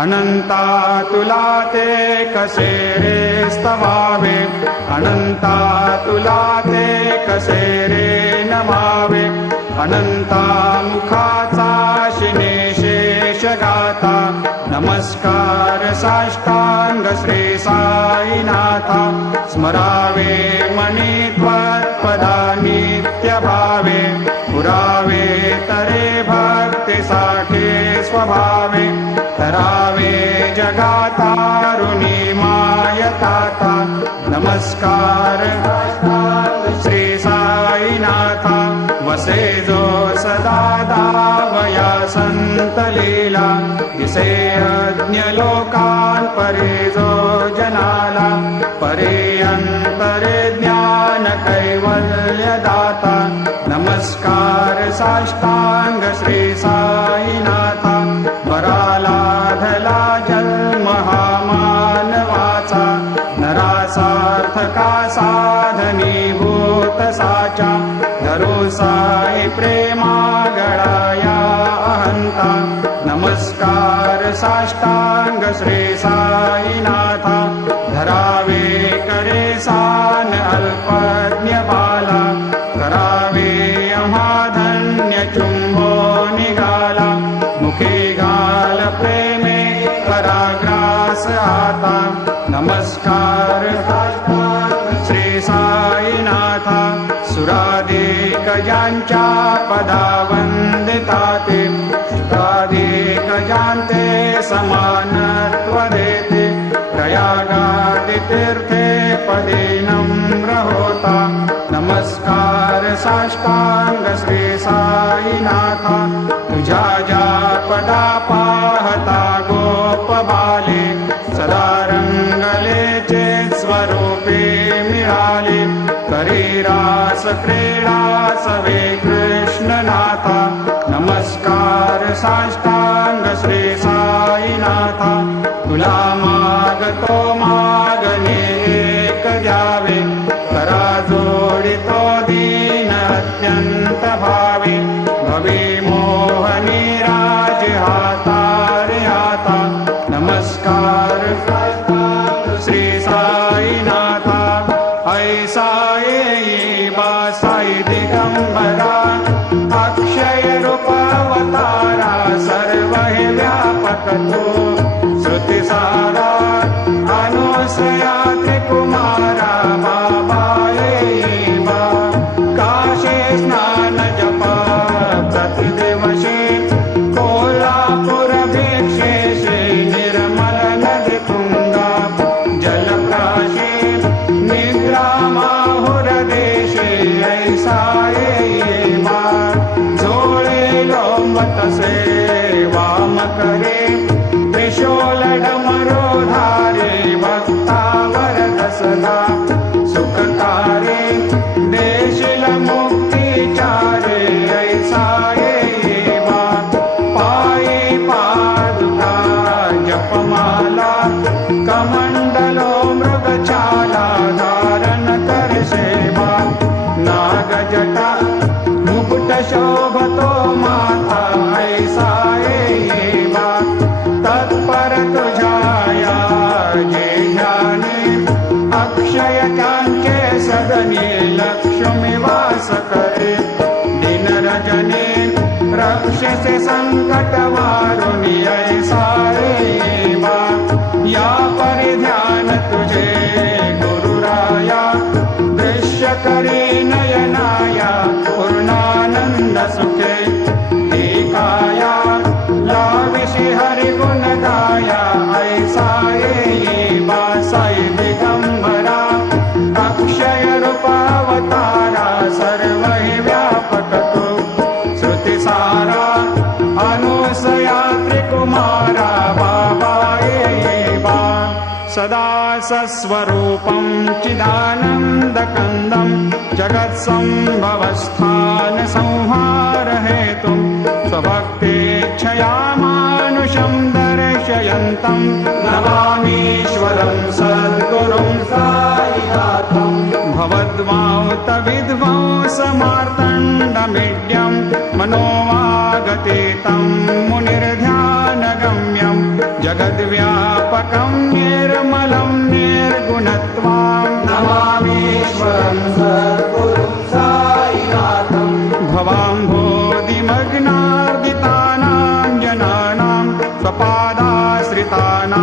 अनंता तुला ते कसे रे स्तवावे, अनंता तुला ते कसे रे नमावे, अनंता मुखाचा शिने शेष गाता, नमस्कार साष्टांग श्री साईनाथा, स्मरावे मनी त्वत्पदा नित्य भावे, पुरावे तरे भक्ति साठे स्वभावे, तरावे जगातारुणी मायताता, नमस्कार श्री साईनाथा, वसे जो सदा दावया संत लीला, दिसे अज्ञ लोकान् परे जो जनाला, परे अंतरे ज्ञान कैवल्य दाता, नमस्कार साष्टांग श्री साईनाथा, वरालाधला जन्म हा मानवाचा, नरासार्थका साधनीभूत साचा, धरो साई प्रेमा गळाया अहंता, नमस्कार साष्टांग श्री साईनाथा, धरावे करे सान अल्पज्ञ बाला, करावे अमाधन्य चुंबो निघाला, मुखे घाल प्रेमे पराग्रास आता, नमस्कार श्री साईनाथा, सुराधिक ज्यांच्या पदा वंदिता ते, सुराधिक ज्यांते समानत्व देते, प्रयागादि तीर्थे पदे नम्र होता, नमस्कार साष्टांग श्री साईनाथा, तुझ्या ज्या पदा पाहता गोप बाले, सदा रंगलेचे स्वरूपे मिळाले, करी रास क्रीडा सवे कृष्णनाथा, नमस्कार साष्टांग श्री साईनाथा, तुला मागतो मागणे एक द्यावे, करा जोडितो दीन अत्यंत भावे, भवे मोहनी राज हातारे हाता, नमस्कार श्री साईनाथा, ऐसा येई बा साई दिगंबरा, अक्षय रूप अवतारा, सर्व हे व्यापक तो, श्रुति सारा अनुसया त्रिकुमारा, बाबा येई बा, काशे स्नान जपा प्रतिदिवशी, कोल्हापुर भिक्षेशे निर्मल नदी तुंगा, जलप्राशे निद्रा माहुर देशे, ऐसा येई बा, झोळे लोंबतसे वाम करे, त्रिशूल डमरो धारे, भक्तावर दसदा सुखकारे, देशील मुक्तिचारे, ऐसा येई बा, पायी पादुका जपमाला, कमंडलो मृगछाला, धारण कर सेवा, नागजटा मुकुट शोभतो माथा, ऐसा येई बा, तत्पर तुझाया जे ध्याने, अक्षय त्यांचे सदने, लक्ष्मी वास करे, दिन रजने रक्षसे संकट वारुणी, ऐसा येई बा, या परिध्यान तुझे गुरुराया, दृश्य करी नयनाया, पूर्णानंद सुखे एकाया, लाविषि हरि गुण गाया, ऐसा येई बा, साई दिगंबरा, अक्षय रूप अवतारा, सर्व हि व्यापक तो, श्रुति सारा अनुसया त्रिकुमारा, बाबा येई बा, सदा सस्वरूपं चिदानन्दकन्दं, जगत्सम्भवस्थान संहार हेतुं, स्वभक्तेच्छया मानुषं दर्शयन्तं, नमामीश्वरं सद्गुरुं साईनाथं, भवद्वांत विध्वंसमार्तण्डमीड्यं, मनोवागतीतं मुनिर्ध्यानगम्यं, जगद्व्यापकं निर्मलं निर्गुणत्वां नमामीश्वरं सद्गुरुं साईनाथं भवाम्भोधिमग्नार्दितानां जनानां स्वपादाश्रितानां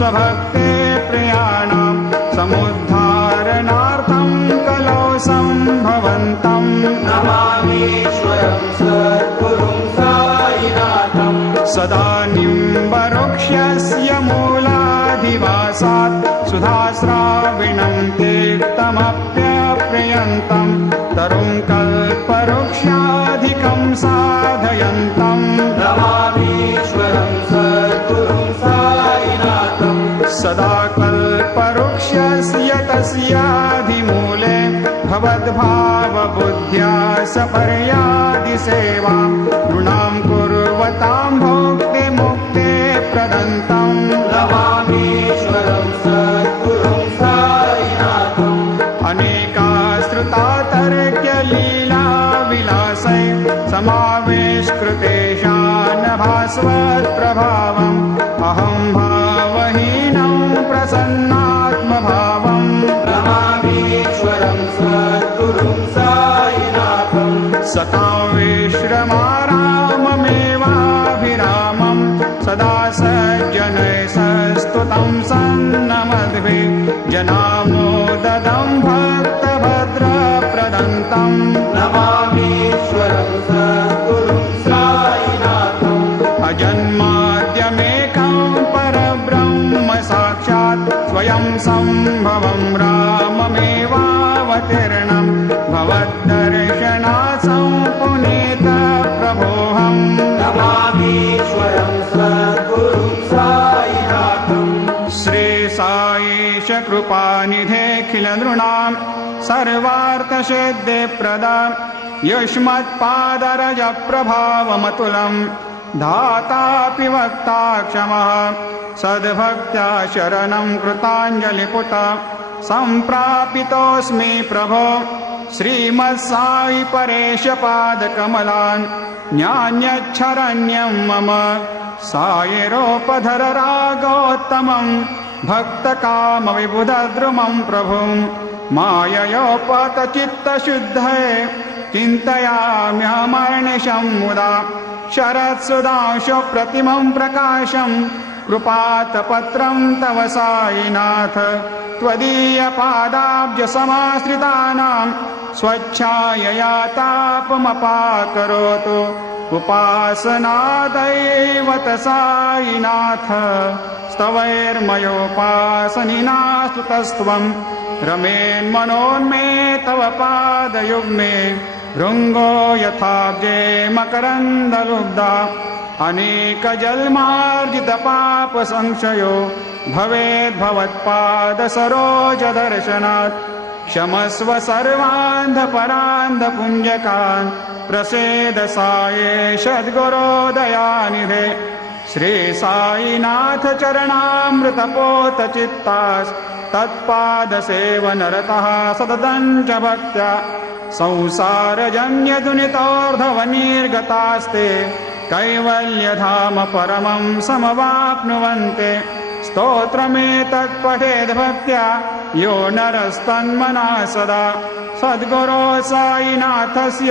स्वभक्ते प्रियाणां समुद्धारणार्थं कलौ सम्भवन्तं नमामीश्वरं सद्गुरुं साईनाथं सदा निम्बवृक्षस्य मूलाधिवासात् सुधास्राविणं तीर्थमप्यप्रियन्तं तरुं कल्पवृक्षाधिकं साधयन्तं नमामीश्वरं सद्गुरुं साईनाथं सदा कल्पवृक्षस्य तस्याधिमूले भवद्भावबुद्ध्या सपर्यादिसेवा नृणां कुर्वतां भोक्तिमुक्ते प्रदन्तं नमामीश्वरं सद्गुरुं साईनाथं अनेकाश्रुतातर्क्यलीलाविलासै समावेशकृतेशानभास्वत्प्रभावम् अहं भावहीनं प्रसन्नात्मभावम् नमामीश्वरं सद्गुरुं साईनाथं सतां विश्रमाराममेवाभिरामं सदा सज्जनैः सस्तुतं सन्नमद्भिः जनामोददं भक्तभद्रप्रदन्तं नमामीश्वरं सद्गुरुं साईनाथं अजन्माद्यमेकं परब्रह्म साक्षात् स्वयं सम्भवं राममेवावतीर्णं भवद्दर्शनात् सम्पुनीतप्रभोऽहम् नमामीश्वरं सद्गुरुं साईनाथं श्री साईश कृपानिधेऽखिल नृणां सर्वार्थसिद्धिप्रदा युष्मत्पादरजप्रभावमतुलं धातापि वक्ता क्षमः सद्भक्त्या शरणं कृताञ्जलिपुट सम्प्रापितोऽस्मि प्रभो श्रीमत्साई परेशपादकमलान् न्यान्यच्छरण्यं मम सायिरोपधर रागोत्तमं भक्तकामविबुधद्रुमं प्रभुं माययोपतचित्तशुद्धये चिन्तयाम्यहमर्निशं मुदा शरत्सुधांशुप्रतिमं प्रकाशं कृपातपत्रं तव साईनाथ त्वदीयपादाब्जसमाश्रितानां स्वच्छायया तापमपाकरोतु उपासनादैवत साईनाथ स्तवैर्मयोपासनिनास्तुतस्त्वं रमेन्मनोन्मे तव पादयुग्मे भृङ्गो यथाब्जे मकरन्दलुब्धा अनेकजन्मार्जितपापसंशयो भवेद्भवत्पादसरोजदर्शनात् क्षमस्व सर्वान्धपरान्धपुञ्जकान् प्रसेद साये सद्गुरोदयानिधे श्री साईनाथ चरणामृतपोतचित्तास् तत्पादसेवनरतः सततं च भक्त्या संसारजन्यदुनितोर्धवनिर्गतास्ते कैवल्यधाम परमं समवाप्नुवन्ते स्तोत्रमेतत्पठेद्भक्त्या यो नरस्तन्मनः सदा सद्गुरो साईनाथस्य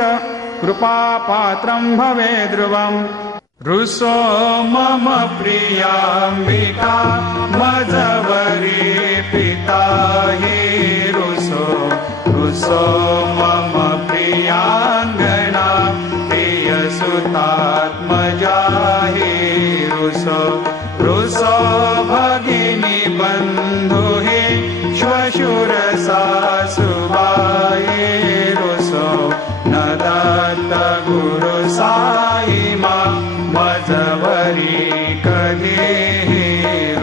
कृपापात्रं भवेद्ध्रुवम् रुसो मम प्रियाम्बिका मजवरी पिता हि रुसो रुसो मम प्रियाङ्गना प्रियसुतात्मजा हि रुसो रुसो भगिनी बन्धु हि श्वशुर सासुबाई रुसो न दत्त गुरु साई मा मजवरी कधी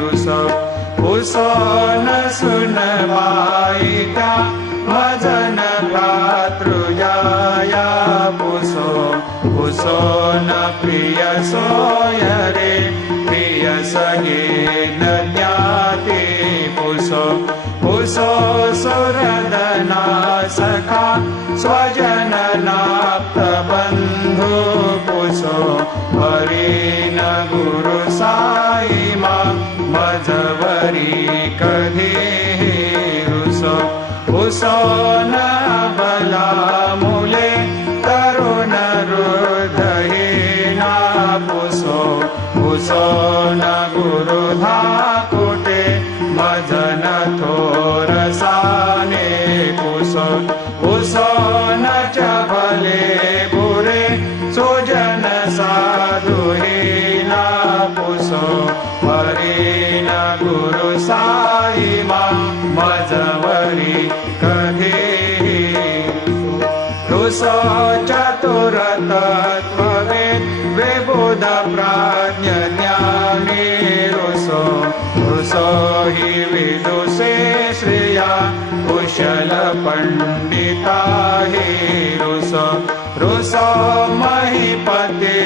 रुसो उसो न सुनवाई त्या भजन भ्रातृजाया पुसो पुसो न प्रिय सोय रे प्रिय सगे न ज्ञाते पुसो पुसो सुरदना सखा स्वजननाप्तबन्धु पुसो हरिन गुरु साई मा मजवरी कधी रुसो पुसो न बला मुले तरुण हृदयेना पुसो पुसो न गुरु धाकुटे मजन थोरसाने पुसो पुसो न चबले बुरे सुजन साधुहीना पुसो हरिन गुरु साई मा मजवरी कधी रुसो चतुरतत्त्ववेद विबुध प्राज्ञ ज्ञानी रुसो रुसो हि विदुषे श्रिया कुशल पंडिता हि रुसो रुसो महीपते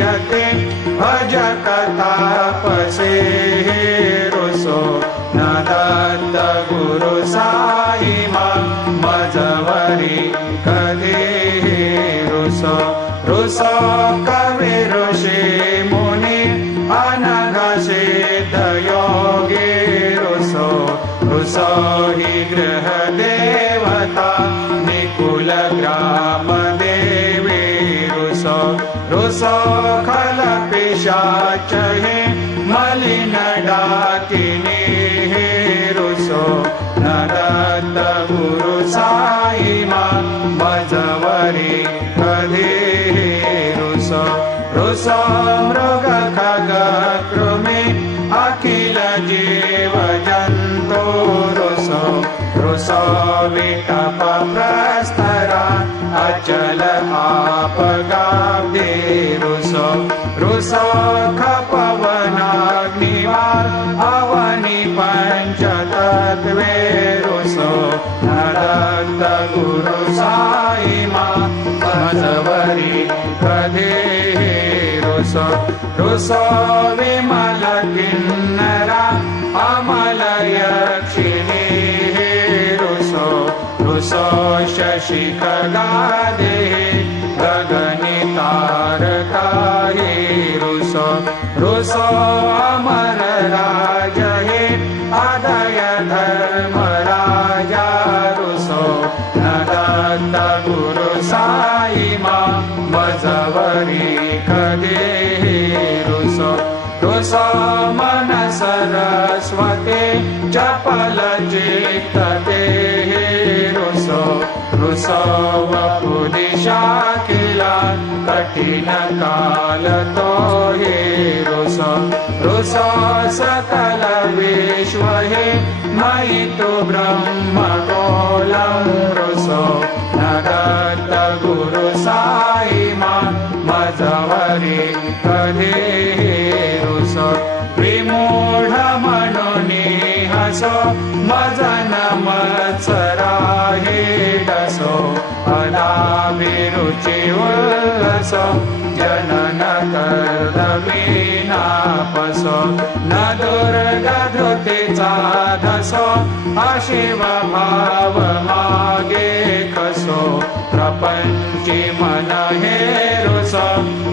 यते भज कथापसे रुसो न दत्त गुरु साई मा मजवरी कधी रुसो रुसो कवि ऋषि मुनि अनघ सिद्ध योगी रुसो रुसो हि गृह देवता निकुल ग्राम देवी रुसो रुसो खल पिशाच हे मलिन डाकिनी हे रुसो न दत्त गुरु साई मा मजवरी कधी रुसो रुसो मृग खग कृमि अखिल जीव जंतु रुसो रुसो विकप प्रस्तरा अचल आपगाब्धे रुसो रुसो खपवनाग्निवार अवनि पंचतत्वे रुसो न दत्त गुरु साई मा मजवरी कधी रुसो रुसो विमल किन्नरा अमल यक्षिणी रुसो रुसो शशि खगादे गगनि तारका रुसो रुसो अमर राज हे अदय धर्म राजा रुसो न दत्त गुरु साई मा मजवरी कधी रुसो रुसो मन सरस्वते चपल चित्तते रुसो रुसो वपुदिशा किला कठिन काल तो हे रुसो रुसो सकल विश्व हे मयि तु ब्रह्म गोलं रुसो न दत्त गुरु साई मा मजवरी कधी रुसो विमूढ मनोनि हसो मजन मत्सरा हे दसो अनाभिरुचि उल्लसो जनन कर्दवीनापसो न दुर्गधुतिचा धसो अशिव भाव मागे कसो प्रपंची मन हे रुसो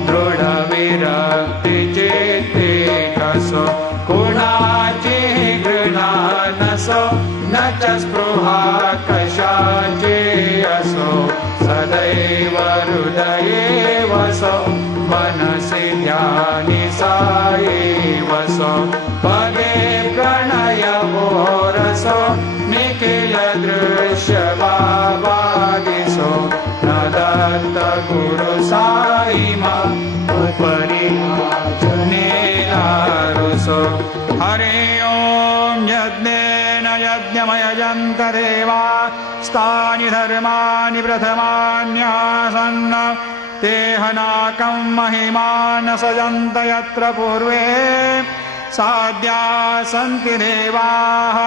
दृढ विरक्ति चित्ते कसो कुणाची घृणा नसो न च स्पृहा कशाची असो सदैव हृदये वसो मनसि ध्यानि साई वसो पगे प्रणय रसो निखिल दृश्य बाबादिसो न दत्त गुरु साई मा उपरि रुसो हरि ओम यज्ञेन यज्ञमयजन्त देवा स्थानि धर्माणि प्रथमान्यासन्न तेहनाकं महिमान सजन्त यत्र पूर्वे साध्या सन्ति देवाः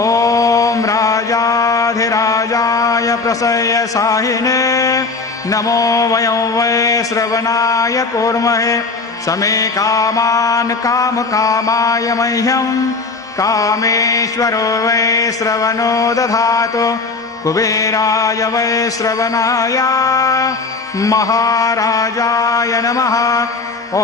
ओम राजाधिराजाय प्रसह्य साहिने नमो वयं वै श्रवणाय कुर्महे समे कामान् कामकामाय मह्यं कामेश्वरो वै श्रवणो दधातु कुबेराय वै श्रवणाय महाराजाय नमः। ॐ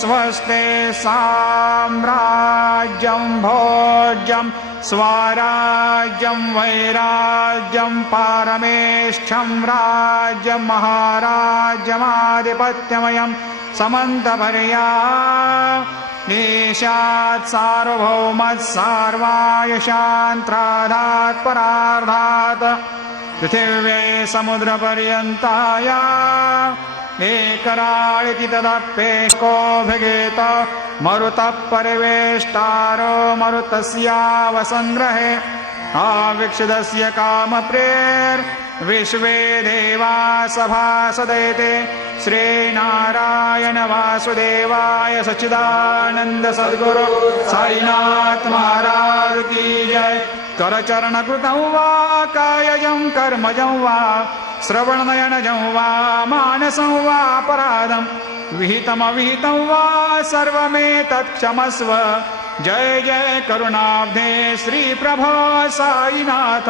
स्वस्ते साम्राज्यं भोज्यं स्वराज्यं वैराज्यं पारमेष्ठ्यं राज्यं महाराज्यमाधिपत्यमयं समन्तपर्या निशात् सार्वभौमत् सार्वायुषान्त्राधात् परार्धात् पृथिव्यै समुद्रपर्यन्ताय एकराळिति तदप्येकोऽभिगेत मरुतः परिवेष्टारो मरुतस्यावसङ्ग्रहे आवीक्षितस्य कामप्रेर्विश्वे देवा सभासदेते। श्रीनारायण वासुदेवाय सच्चिदानन्द सद्गुरु साईनाथ महाराज की जय। करचरणकृतं वा कायजं कर्मजं वा श्रवणनयनजं वा मानसं वा अपराधं विहितमविहितं वा सर्वमेतत्क्षमस्व। जय जय करुणाब्धे श्री प्रभो साईनाथ।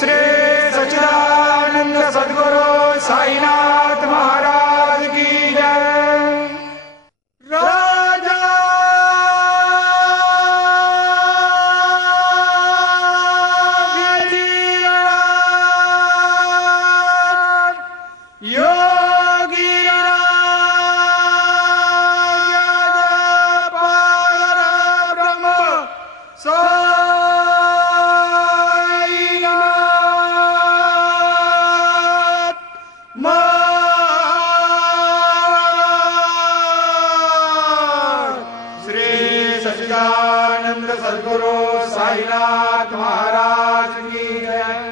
श्री सच्चिदानंद सद्गुरु साईनाथ महाराज की जय। राजा सच्चिदानंद सद्गुरु साईनाथ महाराज की जय।